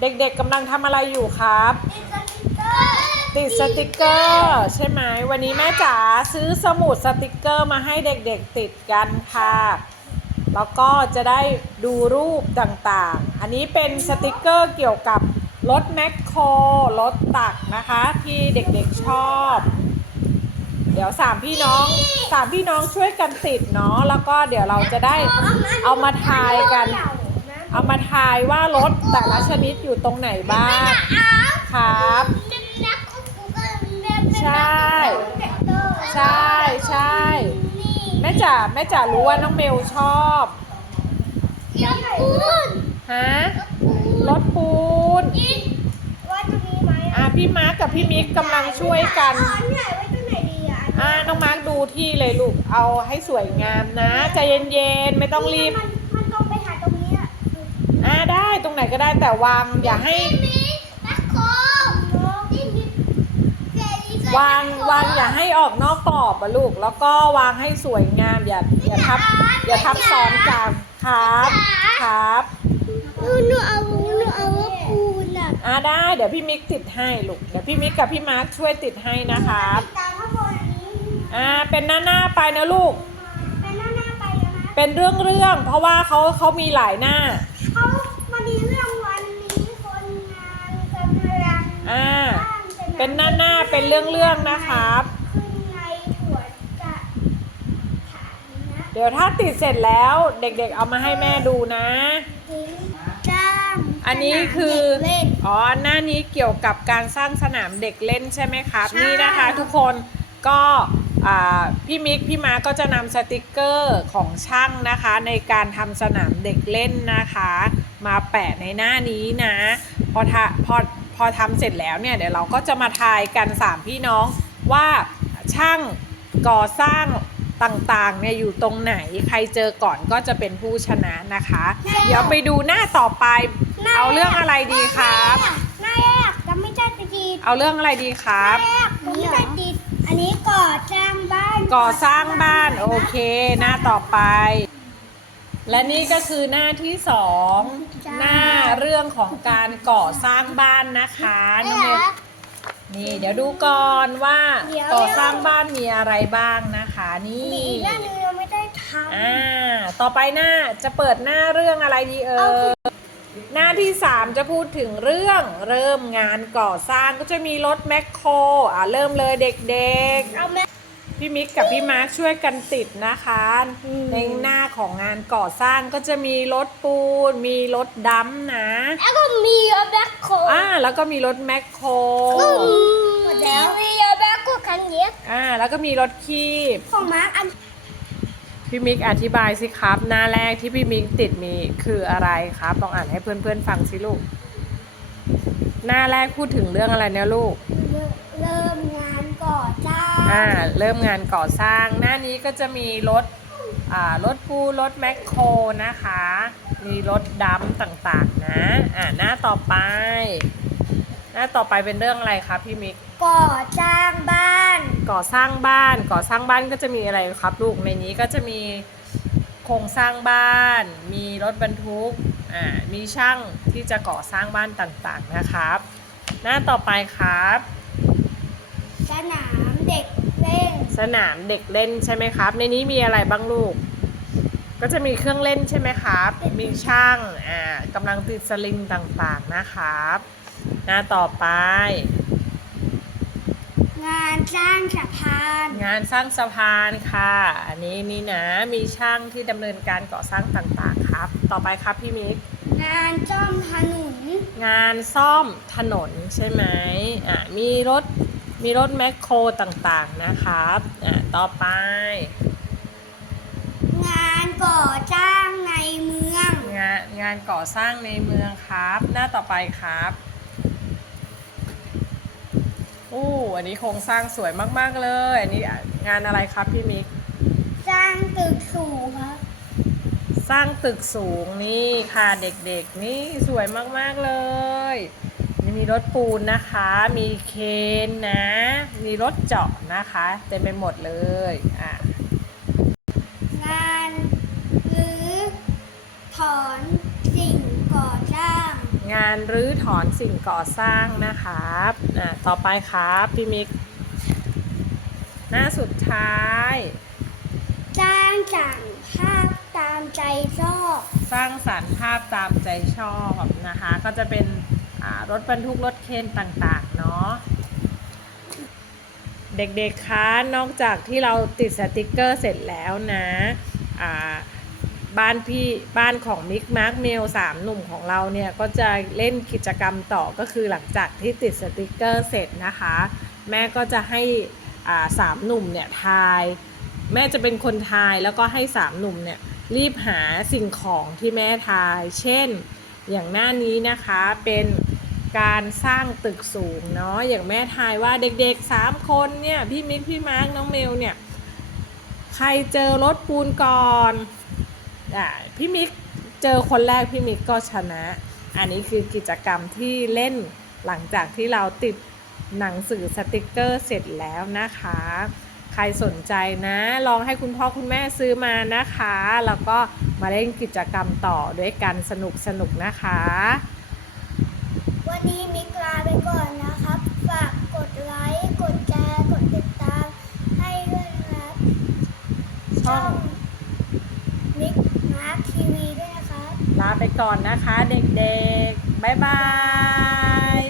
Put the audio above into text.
เด็กๆกำลังทำอะไรอยู่ครับ ติดสติกเกอร์ใช่ไหมวันนี้แม่จ๋าซื้อสมุดสติกเกอร์มาให้เด็กๆติดกันค่ะ แล้วก็จะได้ดูรูปต่างๆ อันนี้เป็นสติกเกอร์เกี่ยวกับรถแมคโครรถตักนะคะที่เด็กๆชอบ เดี๋ยวสามพี่น้องสามพี่น้องช่วยกันติดเนาะแล้วก็เดี๋ยวเราจะได้เอามาทายกัน เอามาทายว่ารถแต่ละชนิดอยู่ตรงไหนบ้างครับ ใช่ ใช่ใช่แม่จ๋าแม่จ๋ารู้ว่าน้องเมลชอบฮะรถปูนอะพี่มาร์กกับพี่มิกกำลังช่วยกันอ่าน้องมาร์กดูที่เลยลูกเอาให้สวยงามนะใจเย็นๆไม่ต้องรีบ ได้ตรงไหนก็ได้แต่วางอย่าให้ วางวางอย่าให้ออกนอกกรอบอะลูก แล้วก็วางให้สวยงามอย่าอย่าทับอย่าทับซ้อนกันครับครับหนูหนูเอาหนูเอาว่าปูนอะอ่าได้ เดี๋ยวพี่มิกติดให้ลูกเดี๋ยวพี่มิกกับพี่มาร์คช่วยติดให้นะครับตามข้างบนนี้อ่าเป็นหน้าหน้าๆไปนะลูก เป็นหน้าหน้าไปแล้วนะเป็นเรื่องเรื่องๆเพราะว่าเขาเขามีหลายหน้า เขาวันนี้เรื่องวันนี้คนงานกำลัง อ่า เป็นหน้าหน้าๆเป็นเรื่องเรื่องๆนะครับขึ้นในถั่วจะถามนะเดี๋ยวถ้าติดเสร็จแล้วเด็กๆเอามาให้แม่ดูนะทิ้งจ้างอันนี้คือเล่นอ๋อ หน้านี้เกี่ยวกับการสร้างสนามเด็กเล่นใช่ไหมครับใช่นี่นะคะทุกคนก็อ่าพี่มิกพี่มาก็จะนำสติกเกอร์ของช่างนะคะ ในการทำสนามเด็กเล่นนะคะ มาแปะในหน้านี้นะ พอทะพอ พอทำเสร็จแล้วเนี่ยเดี๋ยวเราก็จะมาทายกันสามพี่น้องว่าช่างก่อสร้างต่างๆเนี่ยอยู่ตรงไหนใครเจอก่อนก็จะเป็นผู้ชนะนะคะ เดี๋ยวไปดูหน้าต่อไป เอาเรื่องอะไรดีครับหน้าแรกจะไม่ใช่ตะกีเอาเรื่องอะไรดีคหรัน้าบแรกจะไม่ใช่ติดอันนี้ก่อสร้างบ้าน ก่อสร้างบ้านโอเค หน้าต่อไป และนี่ก็คือหน้าที่สองหน้าเรื่องของการก่อสร้างบ้านนะคะน้องเมย์นี่เดี๋ยวดูก่อนว่าก่อสร้างบ้านมีอะไรบ้างนะคะนี่ มีอีกเรื่องหนึงเราไม่ได้ทำอ่า ต่อไปหน้าจะเปิดหน้าเรื่องอะไรดีเอ่ยหน้าที่ 3 จะพูดถึงเรื่องเริ่มงานก่อสร้างก็จะมีรถแมคโครอ่าเริ่มเลยเด็กๆเอาแม่ พี่มิกกับพี่มาร์คช่วยกันติดนะคะ ในหน้าของงานก่อสร้างก็จะมีรถปูน มีรถดำนะ แล้วก็มีเอาแบ็คโคอ่าแล้วก็มีรถแมคโครหมดแล้วมีเอาแบ็คโคคันเดียวอ่าแล้วก็มีรถคีบของมาร์คอันพี่มิกอธิบายสิครับ หน้าแรกที่พี่มิกติดมีคืออะไรครับลองอ่านให้เพื่อนๆฟังสิลูก หน้าแรกพูดถึงเรื่องอะไรเนี่ยลูก เริ่มงานก่อสร้างอ่าเริ่มงานก่อสร้าง หน้านี้ก็จะมีรถอ่ารถปูรถแมคโครนะคะ มีรถดำต่างๆนะอ่าหน้าต่อไป หน้าต่อไปเป็นเรื่องอะไรครับพี่มิกก่อสร้างบ้าน ก่อสร้างบ้านก่อสร้างบ้านก็จะมีอะไรครับลูกในนี้ก็จะมีโครงสร้างบ้าน มีรถบรรทุกอ่า มีช่างที่จะก่อสร้างบ้านต่างๆนะครับ หน้าต่อไปครับ สนามเด็กเล่น สนามเด็กเล่นใช่ไหมครับ ในนี้มีอะไรบ้างลูก ก็จะมีเครื่องเล่นใช่ไหมครับ มีช่างอ่ากำลังติดสลิงต่างๆนะครับ หน้าต่อไป งานสร้างสะพานงานสร้างสะพานค่ะ อันนี้นี่นะมีช่างที่ดำเนินการก่อสร้างต่างๆครับ ต่อไปครับพี่มิกงานซ่อมถนนงานซ่อมถนนใช่ไหมอ่ามีรถมีรถแมคโครต่างๆนะครับอ่าต่อไป งานก่อสร้างในเมือง งานงานก่อสร้างในเมืองครับ หน้าต่อไปครับ อู้อันนี้โครงสร้างสวยมาก ๆ เลย อันนี้งานอะไรครับพี่มิก สร้างตึกสูงครับ สร้างตึกสูงนี่ค่ะเด็กๆ นี่สวยมาก ๆ เลยนี่มีรถปูนนะคะ มีเคนนะ มีรถเจาะนะคะ เต็มไปหมดเลยอะงานหรือถอนสิ่ งก่อสร้างงานรื้อถอนสิ่งก่อสร้างนะครับอ่าต่อไปครับพี่มิก หน้าสุดท้ายจ้างจังภาพตามใจชอบ สร้างสรรค์ภาพตามใจชอบนะคะ ก็จะเป็นอ่ารถบรรทุกรถเคนต่างๆเนาะเด็กๆคะนอกจากที่เราติดสติกเกอร์เสร็จแล้วนะอ่า บ้านพี่บ้านของมิกมาร์กเมลสามหนุ่มของเราเนี่ยก็จะเล่นกิจกรรมต่อก็คือหลังจากที่ติดสติกเกอร์เสร็จนะคะ แม่ก็จะให้สามหนุ่มเนี่ยทาย แม่จะเป็นคนทายแล้วก็ให้สามหนุ่มเนี่ยรีบหาสิ่งของที่แม่ทาย เช่น อย่างหน้านี้นะคะเป็นการสร้างตึกสูงเนาะอย่างแม่ทายว่าเด็กๆสามคนเนี่ยพี่มิกพี่มาร์กน้องเมลเนี่ยใครเจอรถปูนก่อน พี่มิกเจอคนแรกพี่มิกก็ชนะ อันนี้คือกิจกรรมที่เล่นหลังจากที่เราติดหนังสือสติกเกอร์เสร็จแล้วนะคะ ใครสนใจนะ ลองให้คุณพ่อคุณแม่ซื้อมานะคะ แล้วก็มาเล่นกิจกรรมต่อด้วยกันสนุกสนุกๆนะคะ วันนี้มิกลาไปก่อนนะครับ ฝากกดไลค์ กดแชร์ กดติดตามให้ด้วยนะครับช่อง มิกมาร์คทีวีด้วยนะครับ ลา ไปก่อนนะคะ เด็กๆ บ๊ายบาย